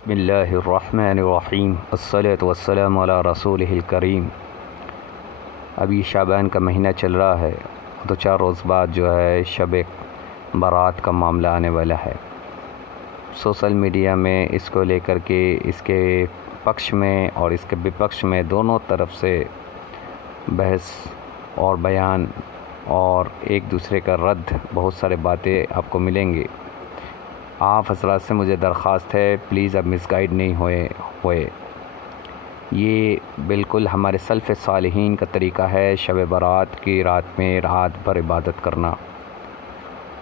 بسم اللہ الرحمن الرحیم الصلاۃ والسلام علی رسولہ الکریم۔ ابھی شعبان کا مہینہ چل رہا ہے، تو 4 روز بعد جو ہے شب برات کا معاملہ آنے والا ہے۔ سوشل میڈیا میں اس کو لے کر کے اس کے پکش میں اور اس کے وپکش میں دونوں طرف سے بحث اور بیان اور ایک دوسرے کا رد، بہت سارے باتیں آپ کو ملیں گے۔ آپ حضرات سے مجھے درخواست ہے، پلیز اب مس گائیڈ نہیں ہوئے۔ یہ بالکل ہمارے سلف صالحین کا طریقہ ہے شب برات کی رات میں رات بھر عبادت کرنا،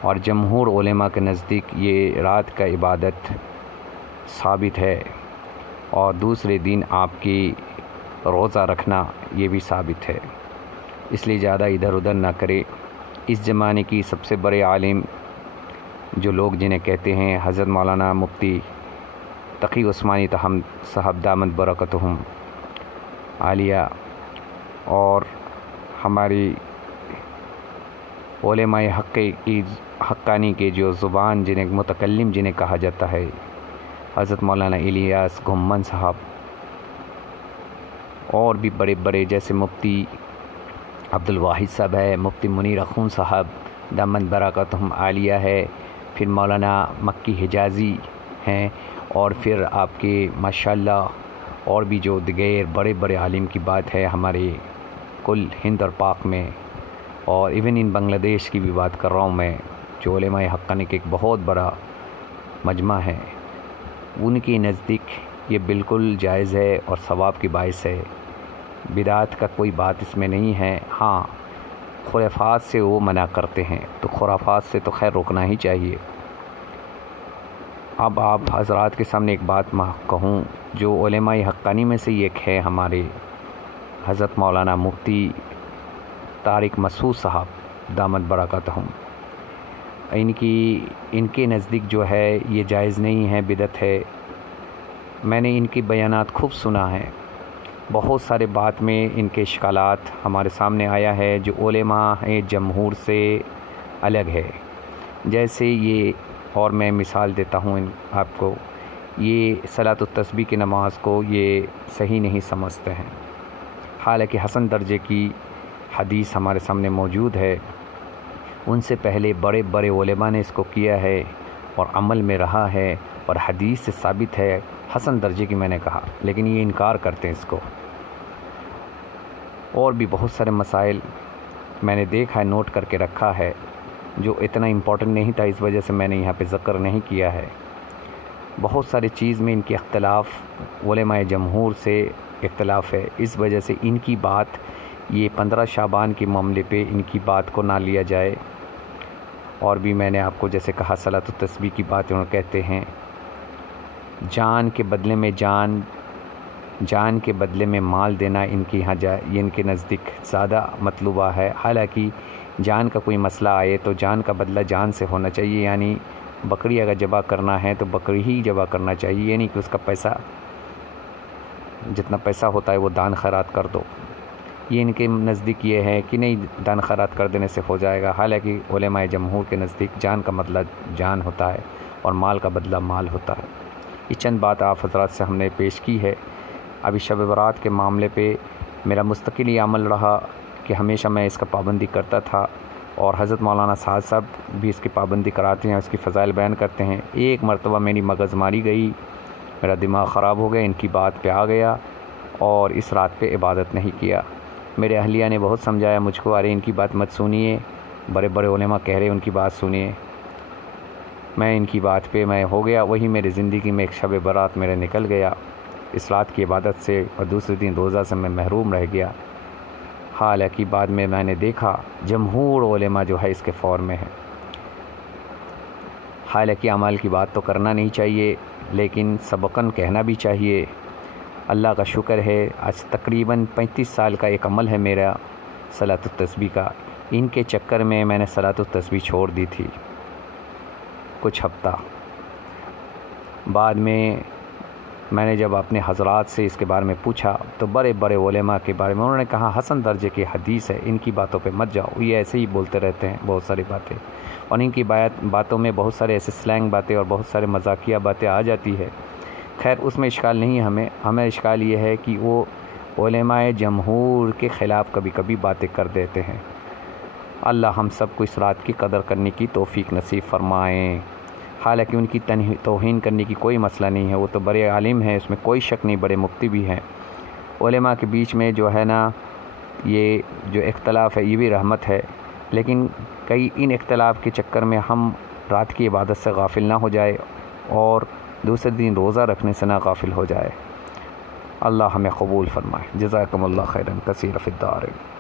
اور جمہور علماء کے نزدیک یہ رات کا عبادت ثابت ہے، اور دوسرے دن آپ کی روزہ رکھنا یہ بھی ثابت ہے۔ اس لیے زیادہ ادھر ادھر نہ کرے۔ اس زمانے کی سب سے بڑے عالم جو لوگ جنہیں کہتے ہیں حضرت مولانا مفتی تقی عثمانی صاحب دامت برکتہم عالیہ، اور ہماری علماء حقانی کے جو زبان جنہیں متکلم جنہیں کہا جاتا ہے، حضرت مولانا الیاس گھمن صاحب، اور بھی بڑے بڑے جیسے مفتی عبدالواحد صاحب ہے، مفتی منیر اخون صاحب دامت برکتہم عالیہ ہے، پھر مولانا مکی حجازی ہیں، اور پھر آپ کے ماشاءاللہ اور بھی جو دیگر بڑے بڑے عالم کی بات ہے ہمارے کل ہند اور پاک میں، اور ایون ان بنگلہ دیش کی بھی بات کر رہا ہوں میں، جو علماء حقانی کے ایک بہت بڑا مجمع ہے، ان کے نزدیک یہ بالکل جائز ہے اور ثواب کی باعث ہے۔ بدعت کا کوئی بات اس میں نہیں ہے۔ ہاں، خرافات سے وہ منع کرتے ہیں، تو خرافات سے تو خیر روکنا ہی چاہیے۔ اب آپ حضرات کے سامنے ایک بات کہوں جو علماء حقانی میں سے ایک ہے، ہمارے حضرت مولانا مفتی طارق مسعود صاحب دامت برکاتہم، ان کے نزدیک جو ہے یہ جائز نہیں ہے، بدعت ہے۔ میں نے ان کی بیانات خوب سنا ہے، بہت سارے بات میں ان کے اشکالات ہمارے سامنے آیا ہے جو علماء جمہور سے الگ ہے۔ جیسے یہ، اور میں مثال دیتا ہوں آپ کو، یہ صلاۃ التسبیح کی نماز کو یہ صحیح نہیں سمجھتے ہیں، حالانکہ حسن درجے کی حدیث ہمارے سامنے موجود ہے، ان سے پہلے بڑے بڑے علماء نے اس کو کیا ہے اور عمل میں رہا ہے، اور حدیث سے ثابت ہے حسن درجے کی، میں نے کہا، لیکن یہ انکار کرتے ہیں اس کو۔ اور بھی بہت سارے مسائل میں نے دیکھا ہے، نوٹ کر کے رکھا ہے، جو اتنا امپورٹنٹ نہیں تھا، اس وجہ سے میں نے یہاں پہ ذکر نہیں کیا ہے۔ بہت ساری چیز میں ان کی اختلاف، علماء جمہور سے اختلاف ہے، اس وجہ سے ان کی بات، یہ 15 شعبان کے معاملے پہ ان کی بات کو نہ لیا جائے۔ اور بھی میں نے آپ کو جیسے کہا صلاۃ التسبیح کی بات انہوں کہتے ہیں، جان کے بدلے میں جان کے بدلے میں مال دینا ان کے یہاں یہ ان کے نزدیک زیادہ مطلوبہ ہے۔ حالانکہ جان کا کوئی مسئلہ آئے تو جان کا بدلہ جان سے ہونا چاہیے، یعنی بکری اگر ذبح کرنا ہے تو بکری ہی ذبح کرنا چاہیے، یعنی کہ اس کا پیسہ جتنا پیسہ ہوتا ہے وہ دان خیرات کر دو۔ یہ ان کے نزدیک یہ ہے کہ نہیں، دان خیرات کر دینے سے ہو جائے گا، حالانکہ علماء جمہور کے نزدیک جان کا بدلہ جان ہوتا ہے اور مال کا بدلہ مال ہوتا ہے۔ یہ چند بات آپ حضرات سے ہم نے پیش کی ہے۔ ابھی شب برات کے معاملے پہ میرا مستقل یہ عمل رہا کہ ہمیشہ میں اس کا پابندی کرتا تھا، اور حضرت مولانا سعد صاحب بھی اس کی پابندی کراتے ہیں، اس کی فضائل بیان کرتے ہیں۔ ایک مرتبہ میری مغز ماری گئی، میرا دماغ خراب ہو گیا، ان کی بات پہ آ گیا اور اس رات پہ عبادت نہیں کیا۔ میرے اہلیہ نے بہت سمجھایا مجھ کو، ارے ان کی بات مت سنیے، بڑے بڑے علماء کہہ رہے ان کی بات سنیے۔ میں ان کی بات پہ میں ہو گیا، وہی میری زندگی میں ایک شب برات میرے نکل گیا، اس رات کی عبادت سے، اور دوسرے دن روزہ سے میں محروم رہ گیا۔ حالانکہ بعد میں نے دیکھا جمہور علماء جو ہے اس کے فور میں ہے۔ حالانکہ عمل کی بات تو کرنا نہیں چاہیے، لیکن سبقاً کہنا بھی چاہیے۔ اللہ کا شکر ہے، آج تقریباً 35 سال کا ایک عمل ہے میرا صلاۃ التسبیح کا، ان کے چکر میں نے صلاۃ التسبیح چھوڑ دی تھی کچھ ہفتہ۔ بعد میں نے جب اپنے حضرات سے اس کے بارے میں پوچھا تو بڑے بڑے علماء کے بارے میں انہوں نے کہا حسن درجے کی حدیث ہے، ان کی باتوں پہ مت جاؤ، یہ ایسے ہی بولتے رہتے ہیں بہت ساری باتیں، اور ان کی باتوں میں بہت سارے ایسے سلینگ باتیں اور بہت سارے مذاقیہ باتیں آ جاتی ہے خیر اس میں اشکال نہیں ہے، ہمیں اشکال یہ ہے کہ وہ علماء جمہور کے خلاف کبھی کبھی باتیں کر دیتے ہیں۔ اللہ ہم سب کو اس رات کی قدر کرنے کی توفیق نصیب فرمائیں۔ حالانکہ ان کی توہین کرنے کی کوئی مسئلہ نہیں ہے، وہ تو بڑے عالم ہیں، اس میں کوئی شک نہیں، بڑے مفتی بھی ہیں۔ علماء کے بیچ میں جو ہے نا یہ جو اختلاف ہے یہ بھی رحمت ہے، لیکن کئی ان اختلاف کے چکر میں ہم رات کی عبادت سے غافل نہ ہو جائے اور دوسرے دن روزہ رکھنے سے نہ غافل ہو جائے۔ اللہ ہمیں قبول فرمائے۔ جزاکم اللہ خیرا کثیر فی الدارین۔